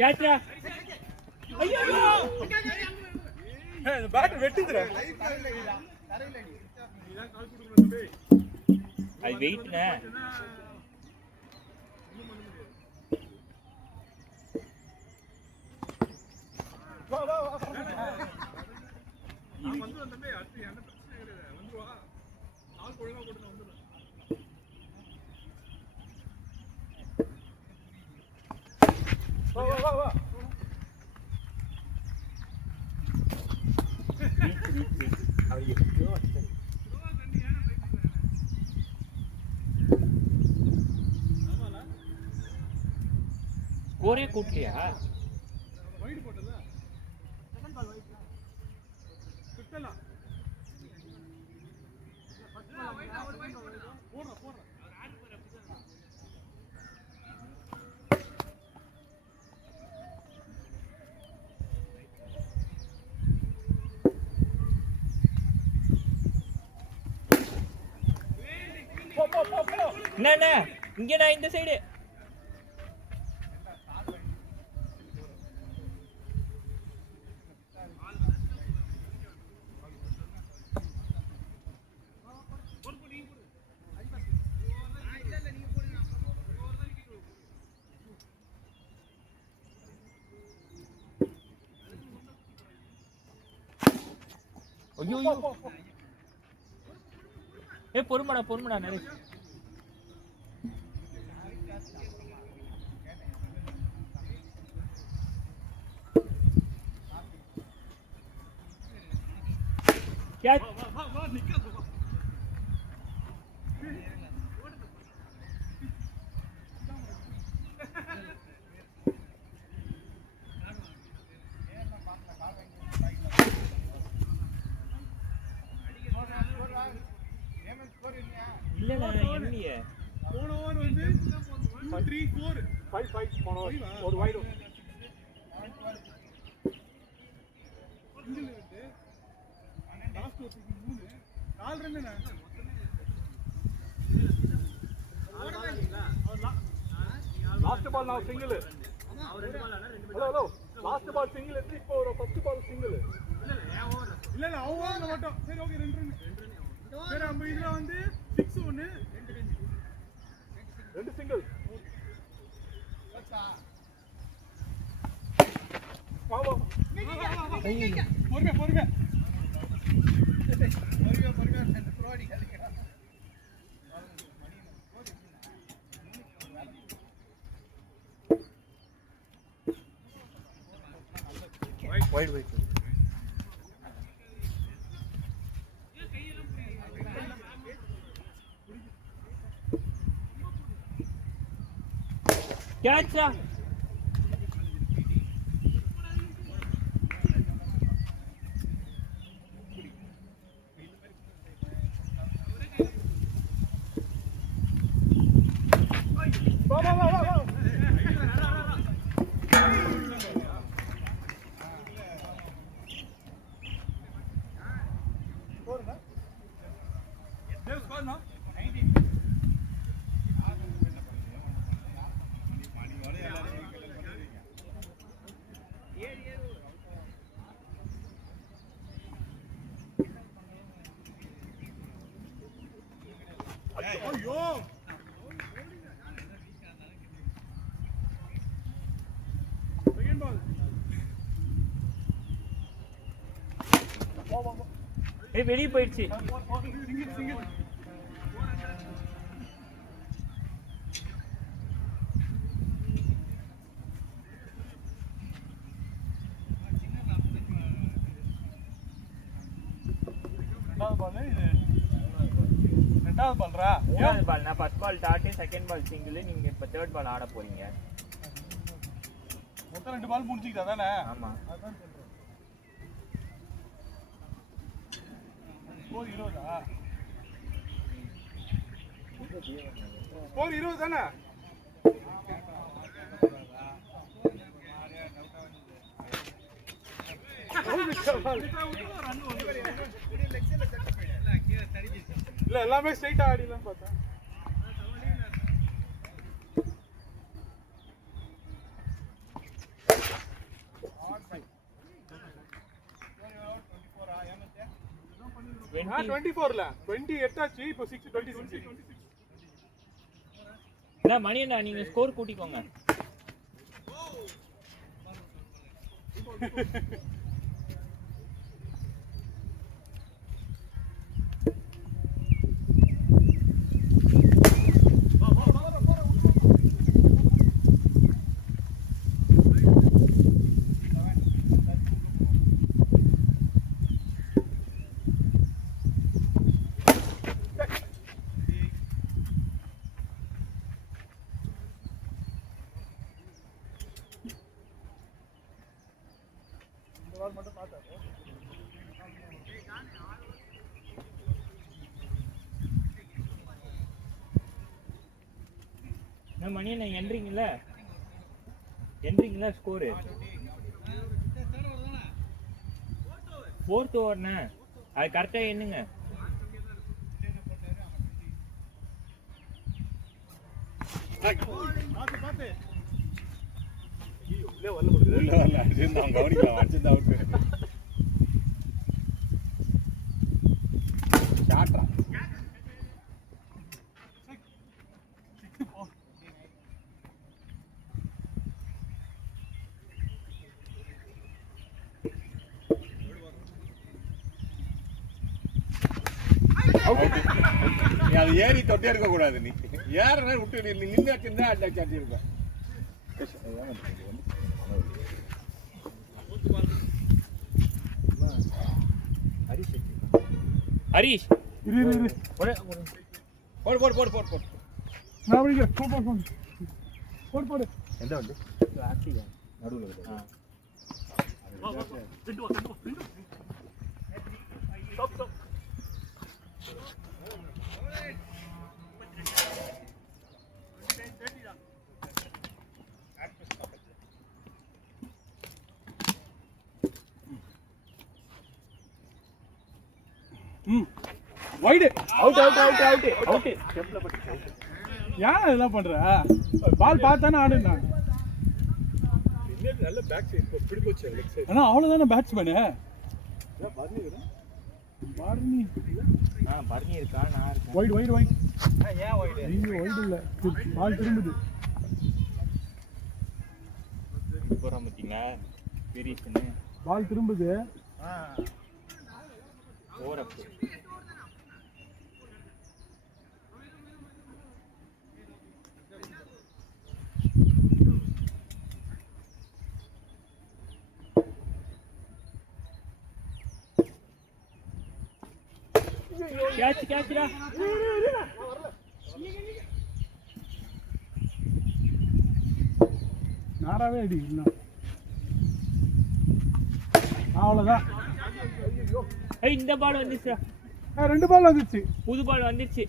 கேட்சா ஐயோ இந்த பேட் வெட்டுதுடா அது வெயிட்னே வா வா வா வந்து தம்பி அடுத்து என்ன பிரச்சனை கிடையாது வந்து வா நாள் ஒழுங்கா போட்டு நான் வந்துறேன் வா வா வா வா கோரே கூட்டலையா வைட் போட்டல செகண்ட் பால் வைட் சுத்தலாம் வைட் ஒரு வைட் போடுற போடுற அவர் ஆட் பண்ண அப்படிதான் என்ன இங்க நான் இந்த சைடு ஐயோ ஏ பொறுமடா நரேஷ் क्या வா நிக்காத வா இல்ல எம்னியே போன ஓவர் வந்து 3 4 5 5 போன ஓவர் ஒரு வைட் சிங்கிள் இருக்கு லாஸ்ட் ஓவர் 3 4 ரன் என்ன லாஸ்ட் பால் நான் சிங்கிள் அவர் ரெண்டு பால் ஆனா ரெண்டு ஹலோ லாஸ்ட் பால் சிங்கிள் எடுத்து இப்போ ஒரு ஃபர்ஸ்ட் பால் சிங்கிள் இல்ல ஓவர் மட்டும் சரி ஓகே 2 ரன் சரி நம்ம இதுல வந்து 6 1 ரெண்டு சிங்கிள் வா வா பொறுமை அந்த ப்ரோடி கலக்கிறான் வைட் कैचा ஐயோ செகண்ட் பால் ஏய் வெளிய போயிடுச்சு சிங்கிள் ரெண்டாவது பால்ரா மூணாவது பால் நான் first ball dot second ball single நீங்க இப்ப தேர்ட் பால் ஆட போறீங்க மொத்தம் 2 பால் முடிச்சிட்டா தானே ஆமா அதான் சொல்றேன் ஸ்கோர் 20 ஸ்கோர் 20 தானே இல்ல எல்லாமே ஸ்ட்ரைட்டா ஆடிலாம் பார்த்தேன் 24ல 28 ஆச்சு இப்போ 26. என்ன மணி அண்ணா நீங்க ஸ்கோர் கூட்டிக்கோங்க. என்ன மணி அண்ணா எண்றீங்களா ஸ்கோரு 4th ஓவர்ண்ணே அது கரெக்டா எண்ணுங்க. அது ஏறி தொட்டே இருக்க கூடாது. நீ ஏற விட்டு நின்று வச்சிருந்தா அடிச்சு இருக்க. ஹரிஷ் போடு போடு போடு போடு போடு. நான் விடுறேன். போடு போடு. எந்த வந்து ஆக்டிவா நடுவுல இருக்கு. வைடு அவுட் ஏன் இதெல்லாம் பண்ற? பால் பார்த்தானே ஆடுனா. நல்ல பேக் சைடு இப்படி போச்சு லெஃப்ட் சைடு. ஆனா அவ்வளவுதானே பேட்ஸ்மேன். பர்னி பர்னி இருக்கா? நான் இருக்கேன். வைடு ஏன் வைடு? நீங்க வைடு இல்ல. பால் திரும்புது. போறோம் பாத்தீங்களா? பெரியஸ்னு பால் திரும்புது. ஓவர் அப். கேட்ச்டா. நாராவே அடி இல்ல. அவ்வளவுதான். ஏய் இந்த பால் வந்துச்சு. ரெண்டு பால் வந்துச்சு. புது பால் வந்துச்சு.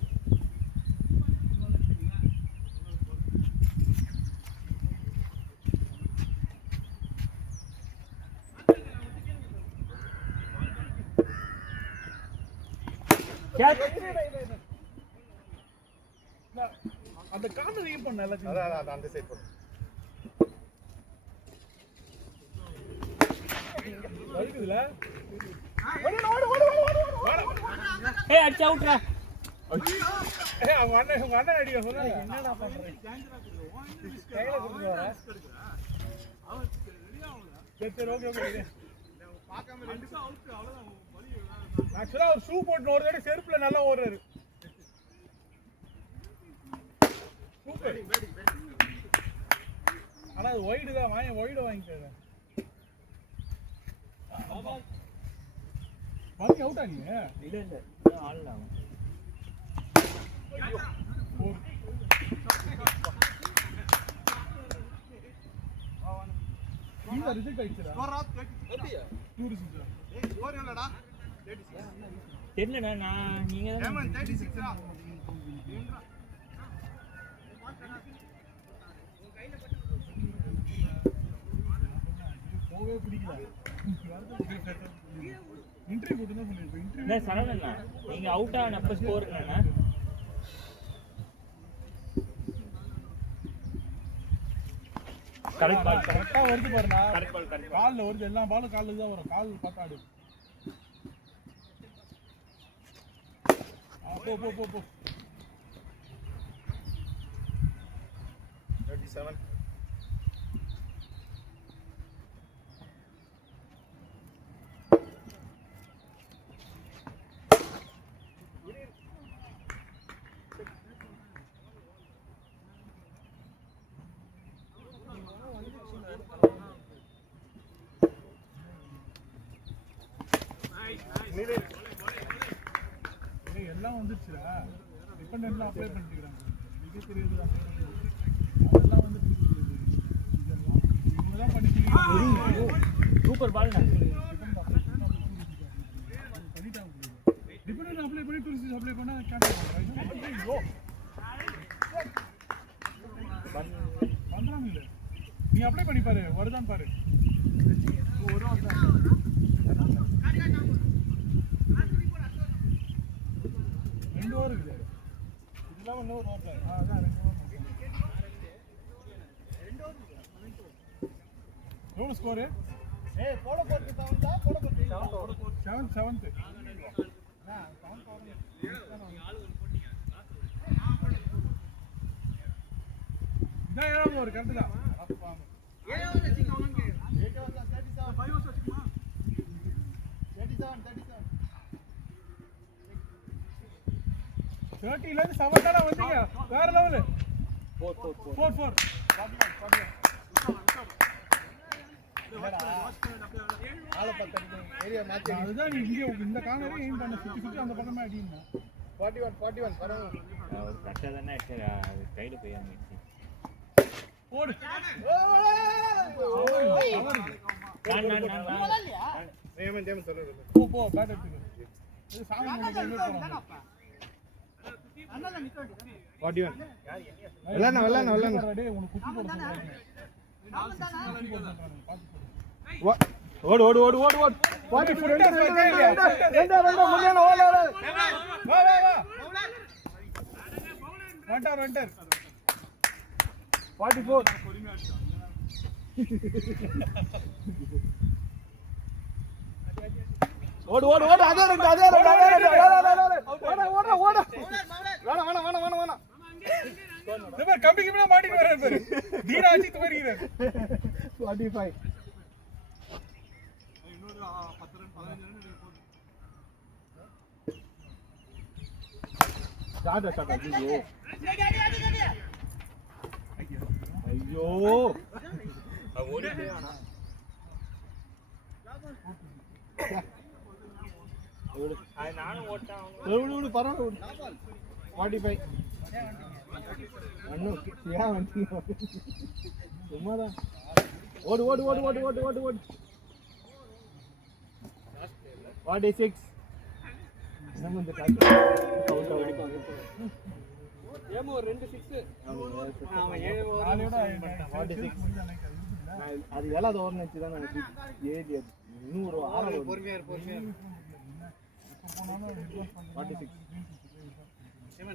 அந்த கார்னர் ஏன் பண்ண எல்லாத்தையும். அதான் அந்த சைடு போடு. வருதுல. ஏய் அடிச்சு அவுட்ரா. ஏய் அவன் அண்ணன் அடிக்க சொன்னாங்க. என்னடா பண்றீங்க? கையில குடுங்க வர. சரி ஓகே. பார்க்காம ரெண்டு அவுட் அவ்வளவுதான். ஆக்சுவலா ஒரு ஷூ போட்டு ஒரு தடவை செருப்புல நல்லா ஓடுறாரு. சூப்பர். ஆனா அது வைடு தான். வைடு வாங்கிக்கங்க. பாக்கி அவுட்டா நீங்க? இல்ல ஆல்ல அவன். இந்த ரிசல்ட் ஆயிடுச்சுடா. Score of 30. 2 ஏய் ஸ்கோர் இல்லடா. 36. தெரியலடா நான் நீங்க தான். ஏமன் 36 டா. போவே பிடிக்கல. இன்டர்வியூ போட்டுனா சொல்லிருப்பேன். இல்ல சரவணண்ணா நீங்க அவுட் ஆனப்ப ஸ்கோர் என்னன்னா கரெக்ட் பால் கரெக்டா வருது பாருடா. கரெக்ட் பால் கால்ல வருது. எல்லா பாலும் கால்ல தான் வரும். கால் பார்த்து ஆடு. போ 37. எல்லாம் வந்துச்சுடா டிபெண்டன்ட்லாம் அப்ளை பண்ணிக்கிறாங்க இதுக்கே தெரியுது அதெல்லாம் வந்து இதெல்லாம் இவங்க தான் பண்ணிக்கிறீங்க சூப்பர் பால் பண்ணிட்டாங்க டிபெண்டன்ட் அப்ளை பண்ணி டூரிஸ்ட் அப்ளை பண்ணா கேன்சல் பண்றாங்க இல்ல நீ அப்ளை பண்ணி பாரு வருதான் பாரு ரெண்டு ஓவர் இருக்குது இதெல்லாம் ஒன்று ஒரு ஓவர் அதான் ரெண்டு ஓவர் எவ்வளோ ஸ்கோரு போட போட்டு செவன்த் இதான் ஏழாவது ஓவர் கரெக்டு தான் 30 7 தானே வந்தீங்க வேற லெவல் 4 அதுதான் இங்கே இந்த கார்னரே எய்ம் பண்ண சுத்தி அந்த பக்கமே அடிங்க 41 பரவாயில்ல கரெக்டாக தானே கையில் போய் ஓடு போ பேட் எடுத்துக்க இது சாமி பண்ணிட்டு 41. வெள்ளன டேய் உனக்கு குட்டி போட சொல்றாங்க ஓடு 44 ரெண்டு முன்னால ஓடு வா வண்டர் 44 ஓடு அதே ரெண்டு வேணா இந்த கம்பி கிட்ட மாட்டிட்டு வராரு பாரு தீரா அஜித் வருகிறார் 45 இன்னொரு 10 ரன் 15 ரன் ஸ்டார்ட் ஐயோ ஓடி போயானா அது நானும் ஓட்டான் பரவாயில்ல 45 சும்மாதான் ஓடு 46 அது ஏழாவது ஓவர் நினைச்சுதான் எனக்கு ஏழு 106 பொறுமையா 46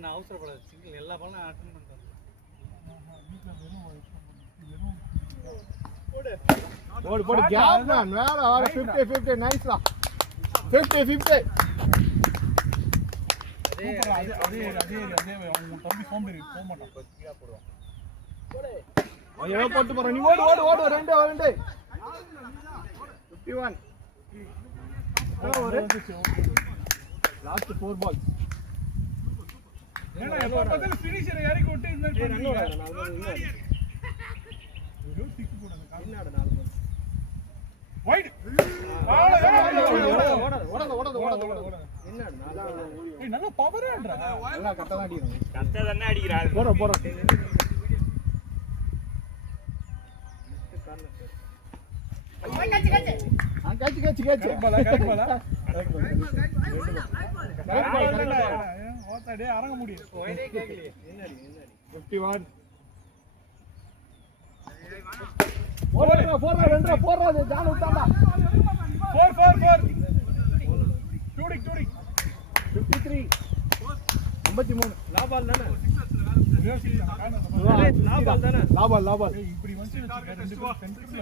நான் அவசரப்படாது சிங்கிள் எல்லா பாலும் அட்டெண்ட் பண்ணிட்டேன் போடு கேப் மேன் வேற வர 50 நைஸ்டா 50 அதே அவங்க தம்பி சோம்பேறி போக மாட்டான் கீழே போடுவான் ஐயோ போட்டு போறேன் நீ ஓடு ரெண்டு 51 லாஸ்ட் 4 பால்ஸ் ஏன்னா எப்ப பார்த்தாலும் ஃபினிஷரை இறக்கி விட்டு இந்த மாதிரி பண்ணுவீங்க ஒரு சிக்ஸ் போடுங்க கண்ணாட 4 பால் வைட் ஓட என்னடா ஏய் நல்ல பவரேன்றா நல்லா கரெக்ட்டா தான் அடிக்குறாங்க கரெக்டாக தானே அடிக்கிறாரு போறோம் கட்சி பாலா ஓத்தாடே அரங்க முடியும் 51 போடுறா ஜான் விட்டாண்டா 4 டூடிக் 53 53 லாபால் தானே லாபால் இப்படி வந்து ரெண்டு பேரும் சென்டர்ல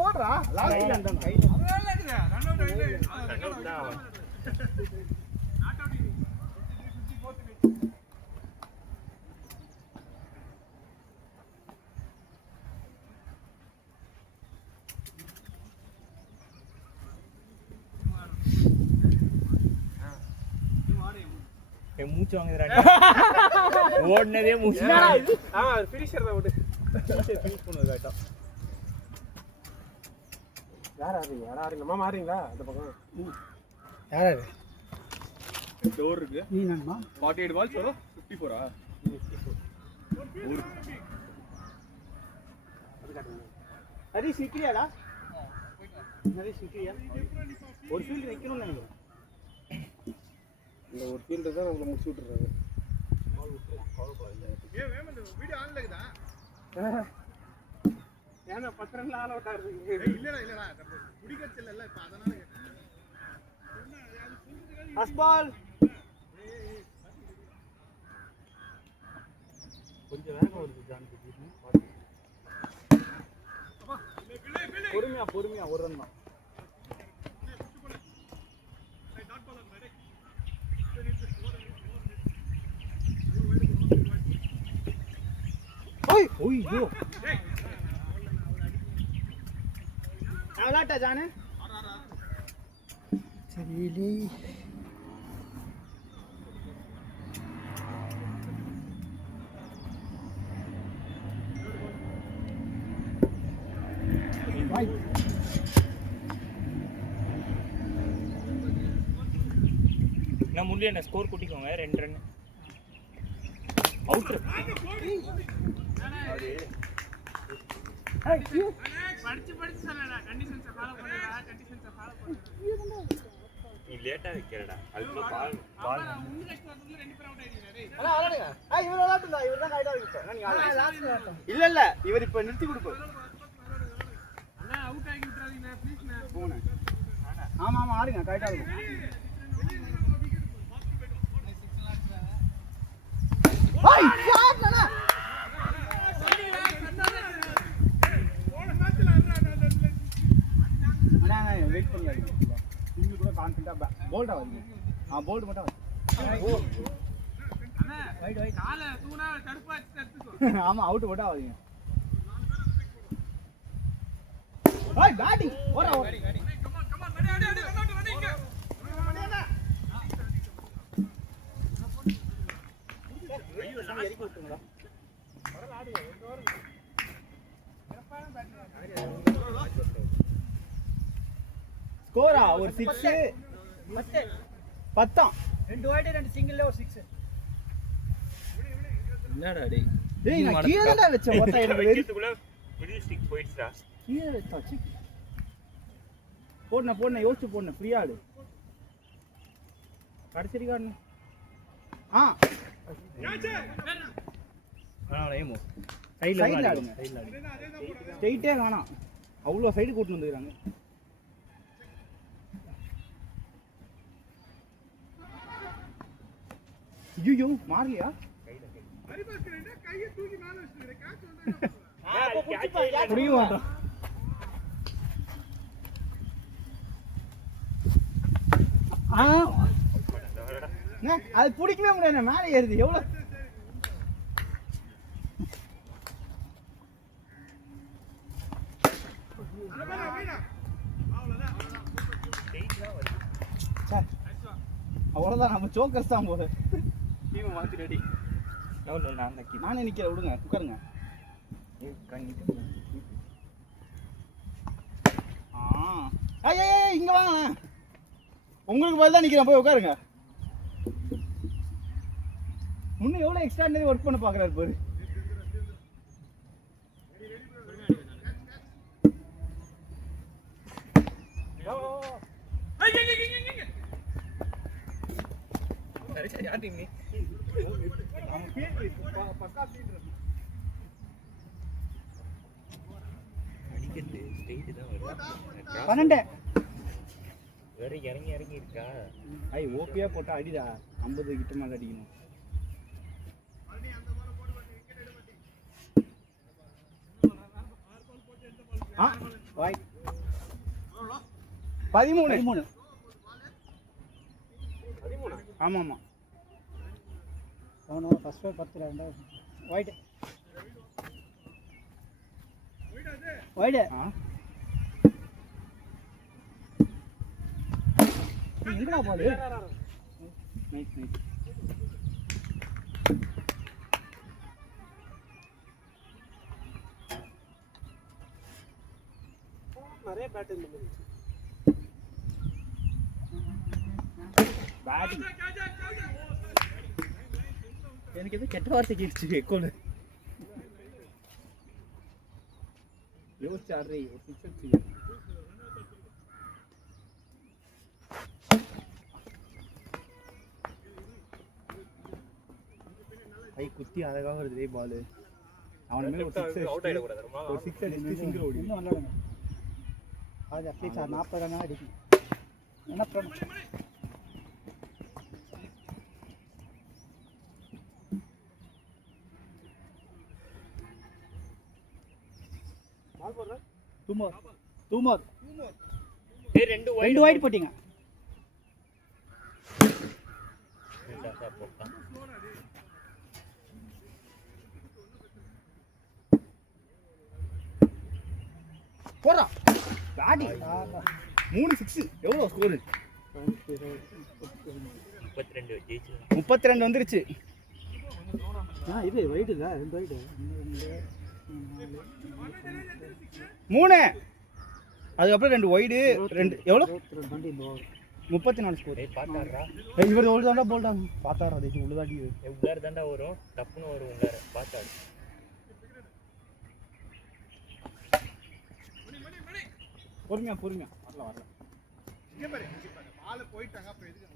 ஓடுறா லாஸ்ட் அவன் என் மூச்சு வாங்குறாங்க ஓடுனதே மூச்சு ஃபினிஷர் தான் விட்டு ஃபினிஷ் பண்ணுவது கரெக்டா யார் ஆறீங்க மாமா ஆறீங்களா அந்த பக்கம் யார் டோர் இருக்கு நீ என்னமா 48 பால்ஸ் வரும் 54 ஹரி சிக்கிரியாடா ஹரி சிக்கிரியா ஒரு ஃபீல்டு வைக்கணும்னு நினைக்கிறேன் இந்த ஒரு ஃபீல்டு தான் நம்மளை முடிச்சு விட்டுறாங்க வீடியோ ஆன்ல இருக்குதா ஏன்னா 10 ரன்ல ஆல் அவுட் ஆகுது இல்லடா குடிக்கச்சல இல்ல இப்ப அதனால ஃபர்ஸ்ட் பால் கொஞ்சம் வேகம் வருது ஜான் பொறுமையா ஒரு ரன் தான் ஓய் ஓய்யோ அவளாட்டா ஜானு சரிலே நான் முன்னாடி என்ன ஸ்கோர் கூட்டிக்கோங்க 2 ரன் அவுட் படிச்சு சொல்லடா கண்டிஷன்ஸ் ஃபாலோ பண்ணுடா கண்டிஷன்ஸ் ஃபாலோ பண்ணு நீ லேட்டா வைக்கிறடா அதுக்கு பால் முன்னு கஷ்ட வரதுல ரெண்டு பேர் அவுட் ஆயிடுறாரு அண்ணா ஆடுங்க இவர் விளையாடுடா இவர் தான் கைடா இருக்கு நீங்க இல்ல இவர் இப்ப நிறுத்தி கொடுப்பாரு அண்ணா அவுட் ஆகி விட்டுறாதீங்க ப்ளீஸ் நான் போங்க ஆமா ஆடுங்க கைடா இருக்கு ஐய் ஷாட் அண்ணா அண்ணா வெயிட் பண்ணல நீங்க கூட கான்ஃபிடன்ட்டா போல்டா வந்து போல்ட் மட்டும் அண்ணா ரைட் கால தூணா கடுப்பா எடுத்துக்கோ ஆமா அவுட் போட்டா ஆவீங்க ஏய் பேட்டிங் ஓட கம் ஆன் அடி ரன்னிங்க இறக்கி விட்டுங்களா ஸ்கோரா ஒரு 6 10 2 வைட் 2 சிங்கிள்ல ஒரு 6 என்னடா டேய் டேய் நான் கீழ தான் வெச்சேன் மொத்தம் எனக்கு வைக்கிறதுக்குள்ள மிடில் ஸ்டிக் போயிடுச்சுடா கீழ வெச்சாச்சு போடுன யோசிச்சு போடுன ஃப்ரீயா ஆடு கடைசி கார்டு ஏமோ சைடுல ஆடுங்க ஸ்ட்ரைட்டே வேணாம் அவ்வளோ சைடு கூட்டிட்டு வந்துக்கிறாங்க ஐயோ மாறலையா கையை தூக்கி மேல வச்சிருக்கேன் கேட்ச் வந்து புரிய மாட்டோம் அது பிடிக்கவே முடியாது மேலே ஏறுது எவ்வளோ அவ்வளோதான் நம்ம சோக்கர்ஸ் தான் போது டீமை மாற்றி ரெடி நானே நிற்கிறேன் விடுங்க உட்காருங்க ஐயா இங்கே வாங்க உங்களுக்கு பதில் தான் நிற்கிறேன் போய் உட்காருங்க இன்னும் எவ்வளோ எக்ஸ்ட்ராடனரி ஒர்க் பண்ண பார்க்குறாரு பாரு சரி ஆட்டிங் நீ அடிக்கிறது ஸ்ட்ரெயிட் தான் வரும் 12 வேற இறங்கி இருக்கா ஐ ஓபியா போட்டா அடிடா 50 கிட்ட மேல அடிக்கணும் வாய் 13 ஆமாம் ஆமாம் அவனு ஃபர்ஸ்ட் ஓவர் 10 ரெண்டாவது வைட் வைட் எங்கடா பால் நைட் நைட் நிறைய பேட் இந்த பேட்டிங் எனக்கு எதுவும் கெட்ட வார்த்தை கேட்டுச்சு எக்கோல யோசிச்சு ஆடுறே ஒரு சிக்ஸ் கை குத்தி அழகாக வருது பால் அவன மேல அவுட் ஆயிட கூடாது ஒரு சிக்ஸ் அடிச்சு சிங்கிள் ஓடி இன்னும் விளையாடுங்க அது அட்லீஸ்ட் 40 ரன் அடிக்கும் என்ன ப்ராப்ளம் பால் போடுற தூமர் ஏய் ரெண்டு ரெண்டு வைட் போட்டீங்க போறா பேட்டிங் 3 6 எவ்வளோ ஸ்கோர் 32 ஜெயிச்சு 32 வந்துருச்சு இது வைட் இல்ல ரெண்டு வைட் 3 அதுக்கப்புறம் 2 வைடு 2 எவ்வளோ 34 ஸ்கோர் ஏய் பாத்தாறா இவர் ஓல்டு தான்டா போல்டாங்க பார்த்தாரா அது உள்ளதாடி உள்ளார தான்டா வரும் டப்புன்னு வரும் உள்ளார பாத்தாரு பொறுமையா வரல இங்க பாரு பால் போயிட்டாங்க அப்புறம் எதுக்கு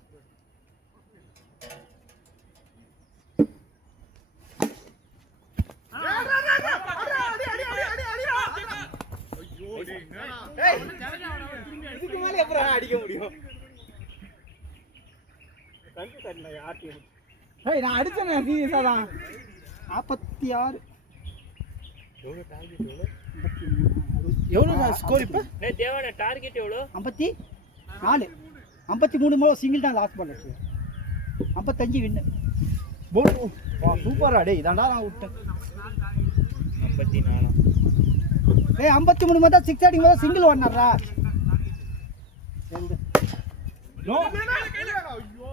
இதுக்கு மேல எப்பறம் அடிக்க முடியும் ஏய் நான் அடிச்சேன் சீரியஸா தான் 46 எவ்வளவு டார்கெட் எவ்வளோ ஸ்கோர் இப்போ டேய் தேவான டார்கெட் எவ்வளவு 54 53 மூலம் சிங்கிள் தான் லாஸ்ட் பால் அடிச்சு 55 வின்னு போல் வா சூப்பரா டேய் இதாண்டா நான் விட்டேன் 54 ஏய் 53 மட்டும் 6 அடிக்கும் போது சிங்கிள் ஓடுனாரா நோ ஐயோ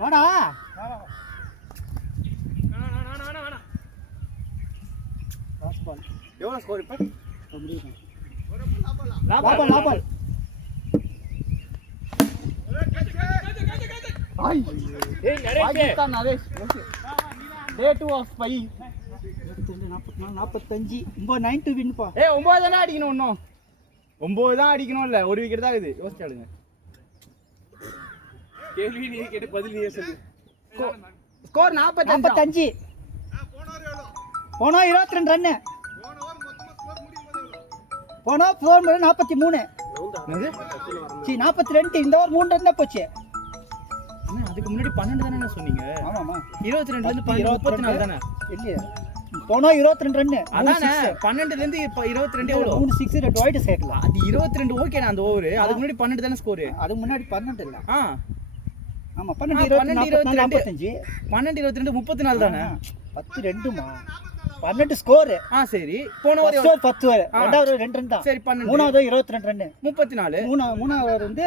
வாடா லாஸ்ட் பால் எவ்வளோ ஸ்கோர் இப்போ லாபால் ஏய் நரேஷ் பாகிஸ்தான் நரேஷ் டே 2 ஆஃப் 5 45 9 வின்ப்பா ஏய் 9 தானே அடிக்கணும் இன்னும் 9 தான் அடிக்கணும் இல்லை ஒரு விக்கெட் தான் இருக்குது யோசிச்சாடுங்க கேள்வி நீ கேட்டு பதில் நீயே சொல்லு ஸ்கோர் 45 போனோம் 22 ரன்னு போனோம் 43 சி 42 இந்த ஓவர் 3 ரன் தான் போச்சு அதுக்கு முன்னாடி 12 தானே சொன்னீங்க ஆமாமா 22 ல இருந்து 34 தானே இல்லையா போனோம் 22 ரன்னு அதானே 12 ல இருந்து 22 எவ்வளோ 3 6 ரெட் ஒயிட் சேர்க்கலாம் அது 22 ஓகே அந்த ஓவர் அதுக்கு முன்னாடி 12 தானே ஸ்கோர் அதுக்கு முன்னாடி 12 இல்ல ஆ ஆமா 12 22 45 12 22 34 தானே 10 2மா 12 ஸ்கோர் சரி போன ஓவர் 10 ஓவர் ரெண்டாவது 2 ரன் தான் சரி 12 மூணாவது 22 ரன் 34 மூணாவது வந்து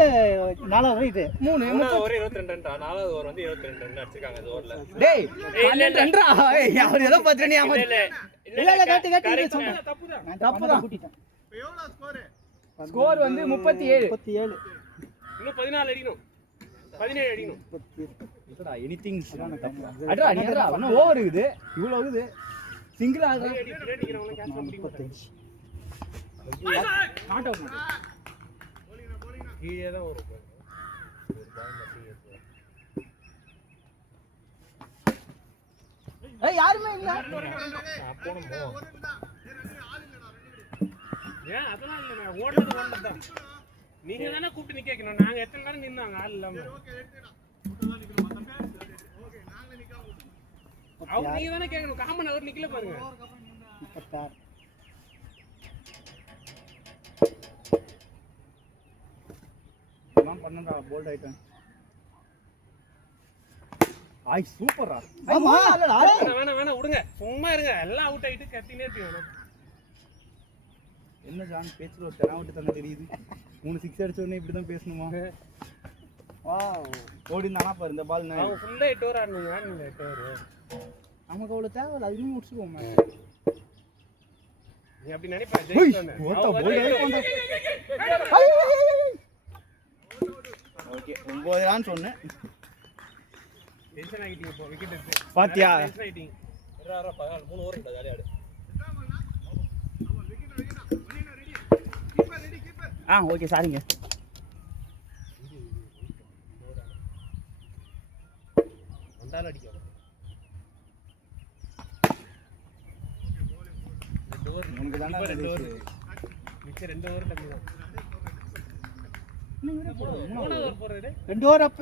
நாலாவது இது 3 ஒரு 22 ரன் நாலாவது ஓவர் வந்து 22 ரன் அடிச்சிருக்காங்க இந்த ஓவர்ல டேய் 12 ரன்ரா அவர் ஏதோ 10 ரன் ஆமா இல்ல காட்டு சொன்னேன் தப்பு தான் கூட்டிட்டேன் எவ்வளவு ஸ்கோர் ஸ்கோர் வந்து 37 37 இன்னும் 14 அடிக்கணும் 17 அடிக்கணும் என்னடா எனிதிங் அடடா நீடா இன்னும் ஓவர் இருக்குது இவ்வளவு இருக்குது சிங்கிள் ஆகுது அடிக்கிறவங்க கேட்ச் பண்ண முடியும் 35 நாட் அவுட் கீழே தான் வரும் ஏய் யாருமே இல்ல ஏன் அதெல்லாம் இல்ல ஓடுறது தான் நீங்க தானே கூப்பிட்டு நிக்க வைக்கணும் நாங்க எத்தனை நேரம் நின்னாங்க ஆள் இல்லாம அவங்க நீங்க தானே கேட்கணும் காமன் அவர் நிக்கல பாருங்க 36 நான் பண்ணடா போல்ட் ஆயிட்டேன் ஆய் சூப்பரா. ஆமா இல்லடா வேணாம் விடுங்க, சும்மா இருங்க, எல்லாம் அவுட் ஆயிட்டு கத்தினே இருக்கணும். என்ன ஜான் பேச்சுல ஒரு தெனாவட்டு தானே தெரியுது. 3 6 அடிச்ச உடனே இப்படி தான் பேசணுமா? வாவ் ஓடினானா பாரு இந்த பால். அவங்க ஃபுல்லா 8 ஓவர் ஆடுனீங்க, ஆடுனீங்க 8 ஓவர். நமக்கு அவ்வளவு தேவையில்ல, அது இன்னும் முடிச்சுக்கோமா. நீ அப்படி நினைப்பா ஜெயிச்சோன்னு. ஓகே 9 ரன் சொன்னேன். டென்ஷன் ஆகிட்டீங்க இப்போ, விக்கெட் எடுத்து பாத்தியா? டென்ஷன் ஆகிட்டீங்க. 3 ஓவர் இந்த ஜாலியா ஆடு. ஓகே சாரிங்க. வந்தாலும் அடிக்கும். 2 ஓவர் உனக்கு தானே 2 ஓவர் மிச்சம் 2 ஓவர் கம்மி தான். 3 ஓவர் போறது 2 ஓவர் அப்ப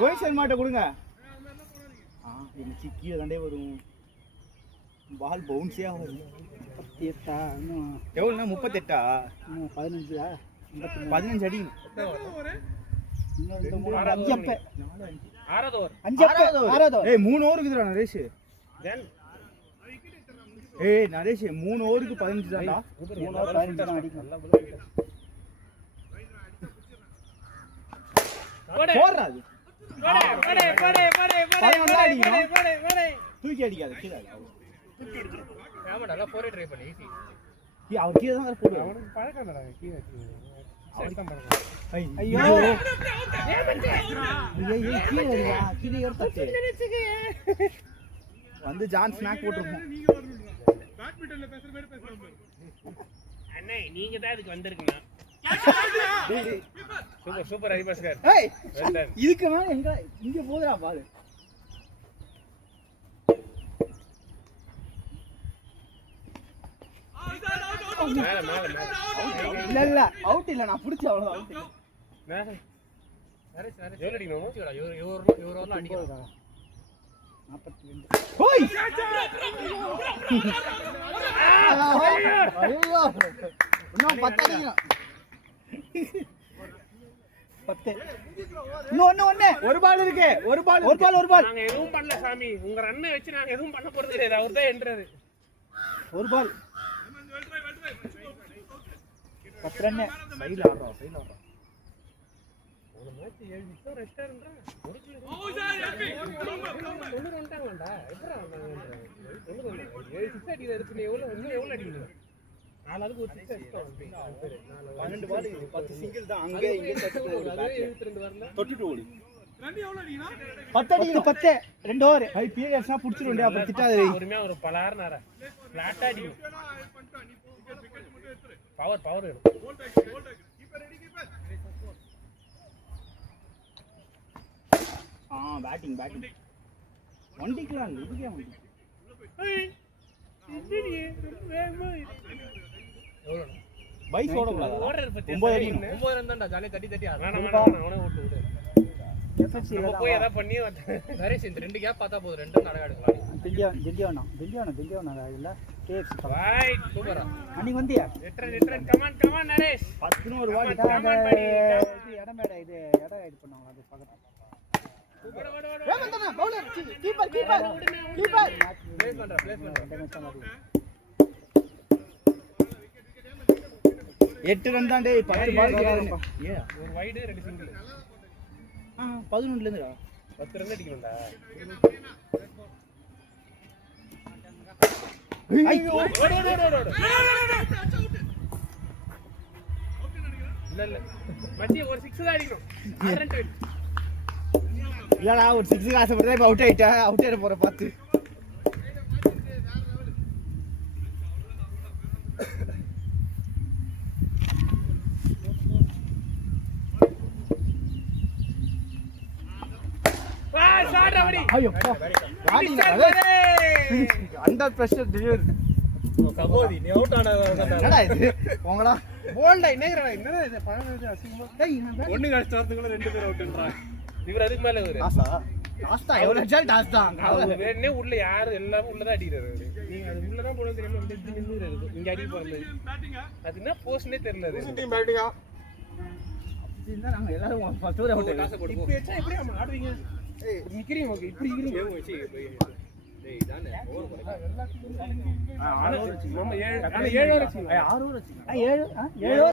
ரோஹித் சர்மாட்ட கொடுங்க. எனக்கு கீழே தாண்டே வரும் பால், பவுன்ஸே ஆகும். 38 இன்னும் எவ்வளோண்ணா? 38 15 15 அடி. இன்னும் 5 அப்ப 6வது ஓவர் 5 அப்ப 6வது ஏய் 3 ஓவர் இருக்குதுடா நரேஷ். தென் ஏய் நரேஷ் 3 ஓவருக்கு 15 தான்டா. 3 ஓவர் 15 தான் அடிக்கும். நல்லா போடு போடுறா அது. போடு. தூக்கி அடிக்காத கீழே. ஆமா நல்லா போரே ட்ரை பண்ணி ஈஸி. அவர் கீழே தான் போடுவார். அவனுக்கு பழக்கம் இல்லடா கீழே அவனுக்கு தான் பழக்கம். ஐயோ ஐயோ கீழே ஏறத்தாச்சு. வந்து ஜான் ஸ்நாக் போட்டுருப்போம். பேட்மிண்டன்ல பேசுற மாதிரி பேசுறான் அண்ணே, நீங்க தான் இதுக்கு வந்திருக்கீங்க. Super super Haribhaskar. ஏய் இதுக்கு மேல எங்க இங்க போகுதுடா பால். மேல மேல மேல இல்ல அவுட் இல்ல, நான் புடிச்ச அவ்வளவு அவுட். மேல சரி எவ்வளவு அடிக்கணும்? இவரோலாம் அடிக்கலாம். 42. ஓய் ஐயோ இன்னும் 10 அடிக்கணும். 10 இன்னொன்னு ஒரு பால் இருக்கு. ஒரு பால் நாங்க எதுவும் பண்ணல சாமி, உங்க ரன்னை வச்சு நாங்க எதுவும் பண்ண போறது கிடையாது. அவர் தான் என்றது. ஒரு பால் 10 ரன். சைடுல ஆடுறோம். ஒரு மேட்ச் 7 விக்கெட் ரெஸ்டாரன்ட்ரா. ஒரு கிலோ 90 வந்துட்டாங்கடா. எப்பறா வந்தாங்க? 7 சிக்ஸ் அடிக்குது. அதுக்கு எவ்வளவு அடிக்குது? 4 அதுக்கு ஒரு சிக்ஸ் அடிச்சோம். 12 பால் 10 சிங்கிள் தான். அங்க இங்க தட்டு ஒரு பேட் 72 வரல. தொட்டுட்டு ஓடி. ரன் எவ்வளவு அடிக்குனா? 10 அடிக்கணும். 10 2 ஓவர். ஹை பிளேயர்ஸ்னா புடிச்சிருண்டே அப்புறம் திட்டாதே. பொறுமையா ஒரு பலார்னாரா ஃபிளாட்டா அடிக்கும். பவர் வேணும். பேட்டிங் வண்டிக்கலாம் இதுக்கே வண்டி. பைஸ் ஓட கூடாது. ஓடுறது பத்தி 9 அடிக்கணும். 9 ரன் தான்டா. ஜாலியா கட்டி வேணாம் அவனே ஓட்டு விடு. எஃப்எஃப்சி நம்ம போய் ஏதா பண்ணி நரேஷ் இந்த 2 கேப் பார்த்தா போதும். 2 ரன் அடங்க எடுக்கலாம். திண்டியானா இல்ல கேஎஃப்சி ரைட் சூப்பரா. அன்னைக்கு வந்தியா? Return come on Naresh. 10 ஒரு வாடி. இடமேட இது பண்ணாங்க. அது பக்கத்துல ஓடு வந்தானா பவுலர் கீப்பர் ப்ளேஸ் பண்றா. 8 ரன் தான் டேய். 10 பால் வராதுப்பா. ஒரு வைடு 2 சிங்கிள். 11ல இருந்துடா 10 ரன் அடிக்கணும்டா. ஐயோ ஓடு. இல்ல மச்சி ஒரு 6 தான் அடிக்கணும். 6 ரன் வெயிட். இல்லடா ஒரு 6 ஆசைப்பட்டா இப்ப அவுட் ஆயிட போற பாத்து. ஷாட் அவடி. ஐயோ வாடி அண்டர் பிரஷர் டெலிவரி. கபோதி நீ அவுட் என்னடா இது போங்கடா. போல்டா என்னங்கடா இது 15 அசிங்கமா. டேய் நான் ஒண்ணு கழிச்சு வரதுக்குள்ள 2 பேர் அவுட்ன்றாங்க. இவர் அதுக்கு மேல இவரு டாஸ்டா எவ்வளவு அடிச்சாலும் டாஸ் தான். வேணே உள்ள யாரு எல்லாரும் உள்ள தான் அடிக்கிறாரு. நீங்க அது உள்ள தான் போறது தெரியாம இந்த நின்னு இங்க அடி போறது. அது என்ன போஸ்ட்னே தெரியல. அது டீம் பேட்டிங்கா வச்சிருந்தா நாங்க எல்லாரும் ஃபர்ஸ்ட் ஓவர் அவுட் இப்படி வச்சா எப்படி ஆமா ஆடுவீங்க நிக்கிறீங்க ஓகே இப்படி இருக்கிறீங்க நம்ம 7 ஓவர் வச்சீங்க 7